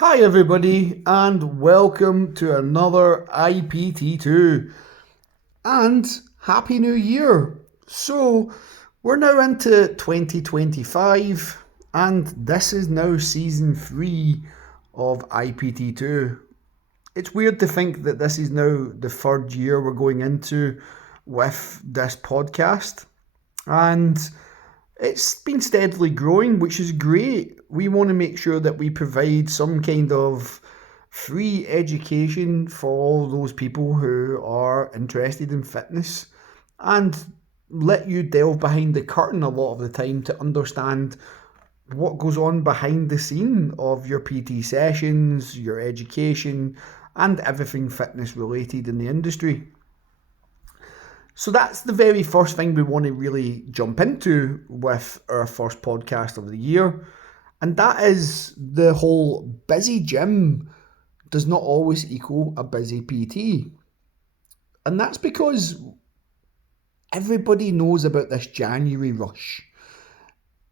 Hi, everybody, and welcome to another IPT2 and Happy New Year. So, we're now into 2025, and this is now season 3 of IPT2. It's weird to think that this is now the third year we're going into with this podcast, and it's been steadily growing, which is great. We want to make sure that we provide some kind of free education for all those people who are interested in fitness and let you delve behind the curtain a lot of the time to understand what goes on behind the scene of your PT sessions, your education, and everything fitness related in the industry. So that's the very first thing we want to really jump into with our first podcast of the year. And that is the whole busy gym does not always equal a busy PT. And that's because everybody knows about this January rush.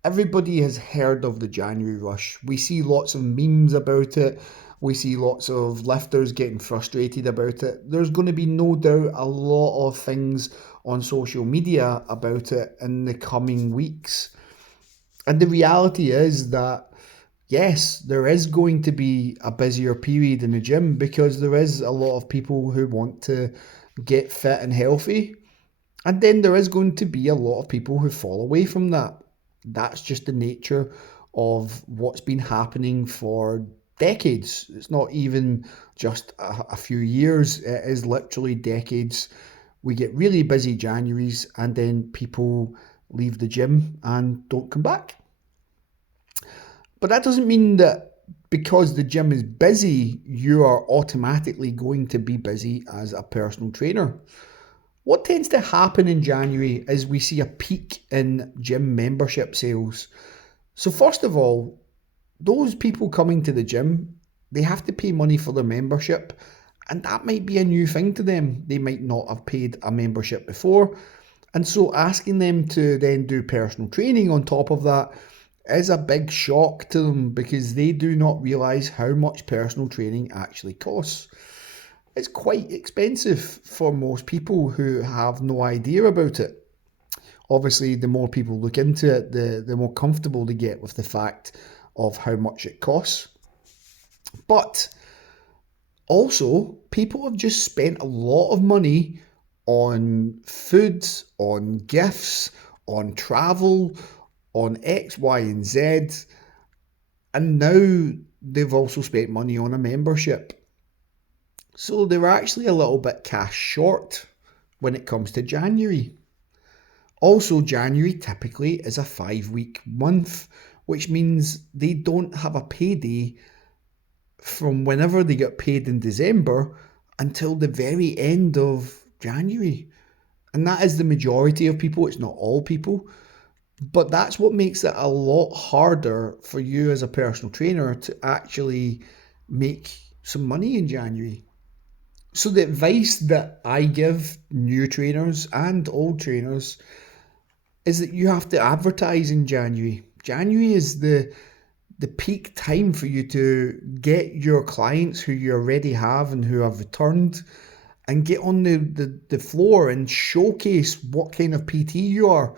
Everybody has heard of the January rush. We see lots of memes about it. We see lots of lifters getting frustrated about it. There's going to be no doubt a lot of things on social media about it in the coming weeks. And the reality is that, yes, there is going to be a busier period in the gym because there is a lot of people who want to get fit and healthy. And then there is going to be a lot of people who fall away from that. That's just the nature of what's been happening for decades. It's not even just a few years, it is literally decades. We get really busy Januaries and then people leave the gym and don't come back. But that doesn't mean that because the gym is busy, you are automatically going to be busy as a personal trainer. What tends to happen in January is we see a peak in gym membership sales. So, first of all, those people coming to the gym, they have to pay money for their membership, and that might be a new thing to them. They might not have paid a membership before, and so asking them to then do personal training on top of that is a big shock to them because they do not realise how much personal training actually costs. It's quite expensive for most people who have no idea about it. Obviously, the more people look into it, the more comfortable they get with the fact of how much it costs. But also, people have just spent a lot of money on food, on gifts, on travel, on X, Y, and Z. And now they've also spent money on a membership. So they're actually a little bit cash short when it comes to January. Also, January typically is a 5-week month, which means they don't have a payday from whenever they get paid in December until the very end of January. And that is the majority of people, it's not all people. But that's what makes it a lot harder for you as a personal trainer to actually make some money in January. So, the advice that I give new trainers and old trainers is that you have to advertise in January. January is the peak time for you to get your clients who you already have and who have returned and get on the floor and showcase what kind of PT you are.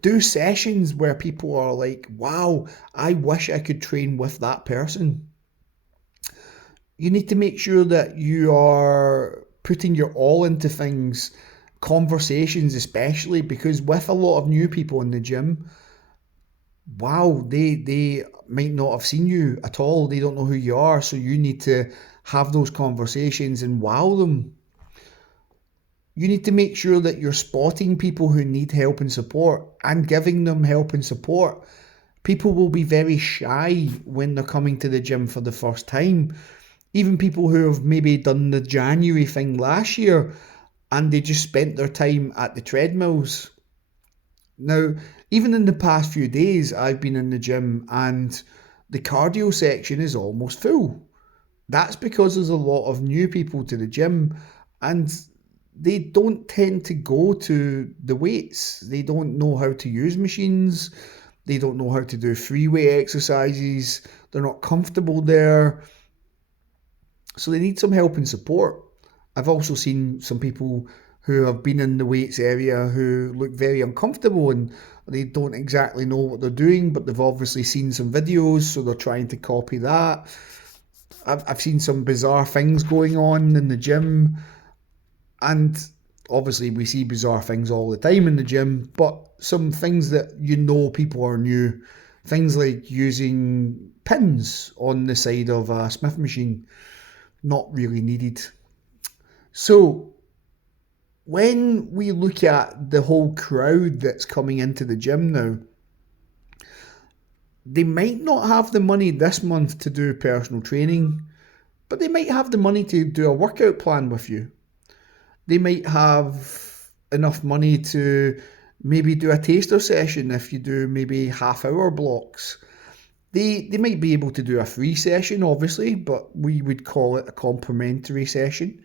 Do sessions where people are like, wow, I wish I could train with that person. You need to make sure that you are putting your all into things, conversations especially, because with a lot of new people in the gym, wow, they might not have seen you at all. They don't know who you are, so you need to have those conversations and wow them. You need to make sure that you're spotting people who need help and support and giving them help and support. People will be very shy when they're coming to the gym for the first time. Even people who have maybe done the January thing last year and they just spent their time at the treadmills. Now, even in the past few days, I've been in the gym and the cardio section is almost full. That's because there's a lot of new people to the gym and they don't tend to go to the weights. They don't know how to use machines. They don't know how to do free weight exercises. They're not comfortable there. So they need some help and support. I've also seen some people who have been in the weights area who look very uncomfortable and they don't exactly know what they're doing, but they've obviously seen some videos, so they're trying to copy that. I've seen some bizarre things going on in the gym, and obviously we see bizarre things all the time in the gym, but some things that people are new. Things like using pins on the side of a Smith machine, not really needed. So when we look at the whole crowd that's coming into the gym now, they might not have the money this month to do personal training, but they might have the money to do a workout plan with you. They might have enough money to maybe do a taster session if you do maybe half-hour blocks. They might be able to do a free session, obviously, but we would call it a complimentary session.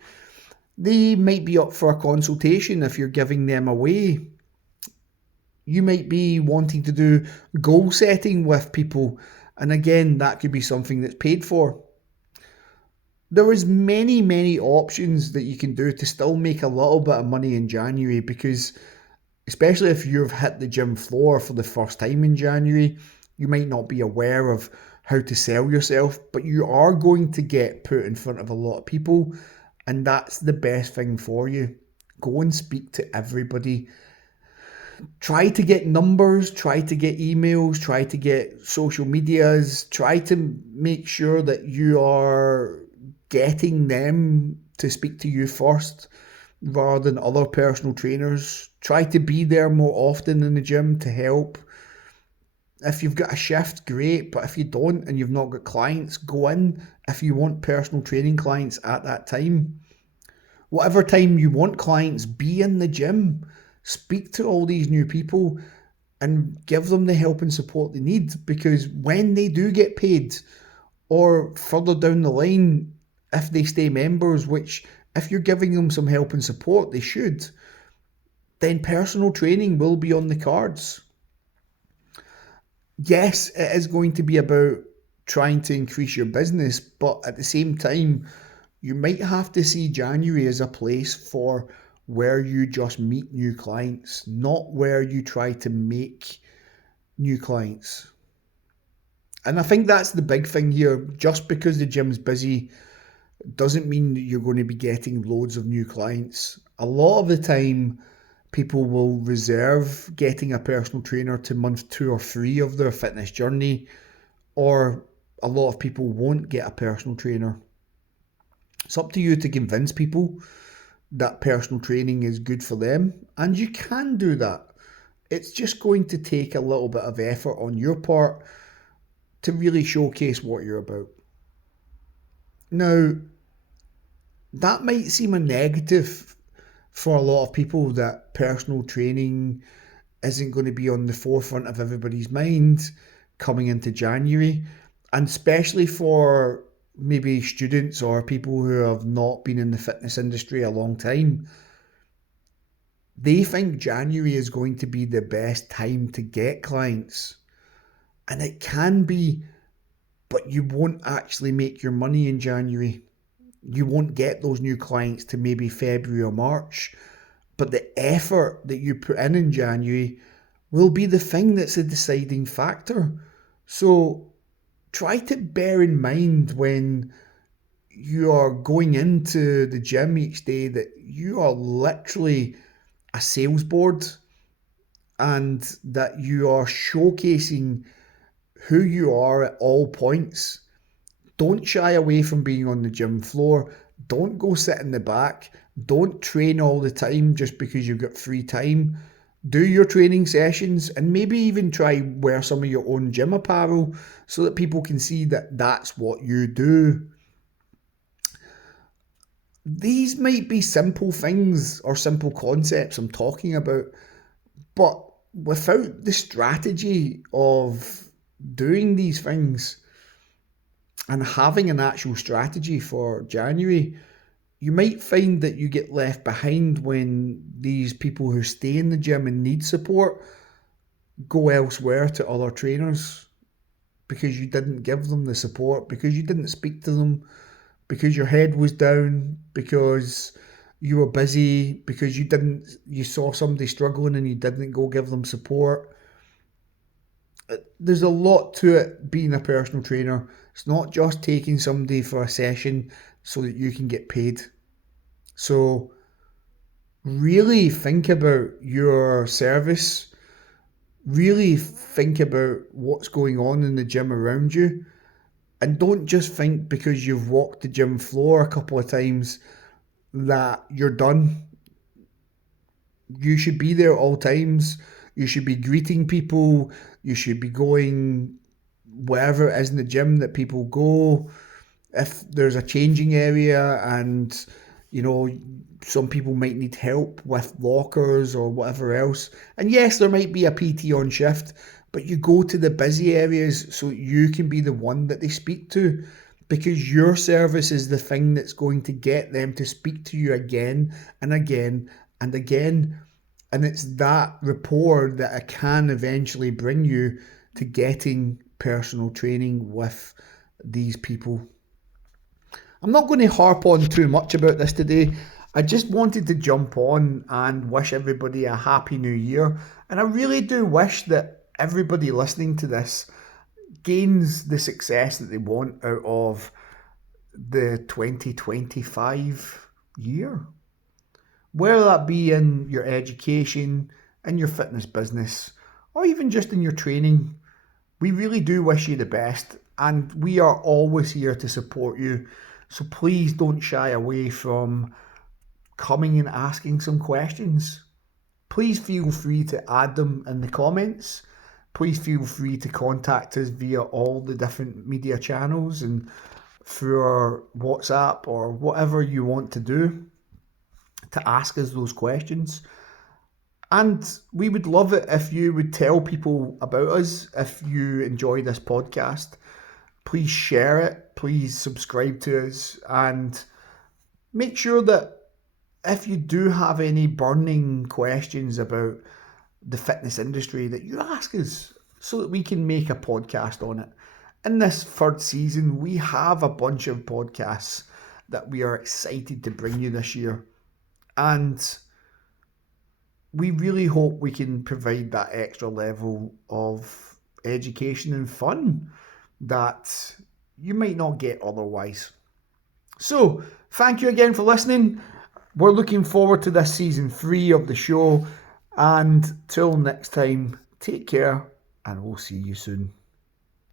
They might be up for a consultation if you're giving them away. You might be wanting to do goal setting with people, and again, that could be something that's paid for. There is many options that you can do to still make a little bit of money in January, because especially if you've hit the gym floor for the first time in January, you might not be aware of how to sell yourself, but you are going to get put in front of a lot of people, and that's the best thing for you. Go and speak to everybody. Try to get numbers, try to get emails, try to get social medias, try to make sure that you are getting them to speak to you first rather than other personal trainers. Try to be there more often in the gym to help. If you've got a shift, great, but if you don't and you've not got clients, go in if you want personal training clients at that time. Whatever time you want clients, be in the gym. Speak to all these new people and give them the help and support they need, because when they do get paid, or further down the line, if they stay members, which if you're giving them some help and support, they should, then personal training will be on the cards. Yes, it is going to be about trying to increase your business, but at the same time, you might have to see January as a place for where you just meet new clients, not where you try to make new clients. And I think that's the big thing here. Just because the gym's busy doesn't mean that you're going to be getting loads of new clients. A lot of the time, people will reserve getting a personal trainer to month 2 or 3 of their fitness journey, or a lot of people won't get a personal trainer. It's up to you to convince people that personal training is good for them, and you can do that. It's just going to take a little bit of effort on your part to really showcase what you're about. Now, that might seem a negative for a lot of people, that personal training isn't going to be on the forefront of everybody's mind coming into January, and especially for maybe students or people who have not been in the fitness industry a long time. They think January is going to be the best time to get clients, and it can be, but you won't actually make your money in January. You won't get those new clients to maybe February or March, but the effort that you put in January will be the thing that's a deciding factor. So try to bear in mind when you are going into the gym each day that you are literally a sales board, and that you are showcasing who you are at all points. Don't shy away from being on the gym floor. Don't go sit in the back. Don't train all the time just because you've got free time. Do your training sessions, and maybe even try wear some of your own gym apparel so that people can see that that's what you do. These might be simple things or simple concepts I'm talking about, but without the strategy of doing these things and having an actual strategy for January, you might find that you get left behind when these people who stay in the gym and need support go elsewhere to other trainers, because you didn't give them the support, because you didn't speak to them, because your head was down, because you were busy, because you saw somebody struggling and you didn't go give them support. There's a lot to it being a personal trainer. It's not just taking somebody for a session so that you can get paid. So really think about your service. Really think about what's going on in the gym around you. And don't just think because you've walked the gym floor a couple of times that you're done. You should be there at all times. You should be greeting people. You should be going wherever it is in the gym that people go. If there's a changing area and, you know, some people might need help with lockers or whatever else. And yes, there might be a PT on shift, but you go to the busy areas so you can be the one that they speak to, because your service is the thing that's going to get them to speak to you again and again and again. And it's that rapport that it can eventually bring you to getting personal training with these people. I'm not going to harp on too much about this today. I just wanted to jump on and wish everybody a happy new year. And I really do wish that everybody listening to this gains the success that they want out of the 2025 year. Whether that be in your education, in your fitness business, or even just in your training, we really do wish you the best, and we are always here to support you. So please don't shy away from coming and asking some questions. Please feel free to add them in the comments. Please feel free to contact us via all the different media channels and through our WhatsApp or whatever you want to do to ask us those questions. And we would love it if you would tell people about us. If you enjoy this podcast, please share it, please subscribe to us, and make sure that if you do have any burning questions about the fitness industry, that you ask us so that we can make a podcast on it. In this third season, we have a bunch of podcasts that we are excited to bring you this year. And we really hope we can provide that extra level of education and fun that you might not get otherwise. So, thank you again for listening. We're looking forward to this season 3 of the show. And till next time, take care and we'll see you soon.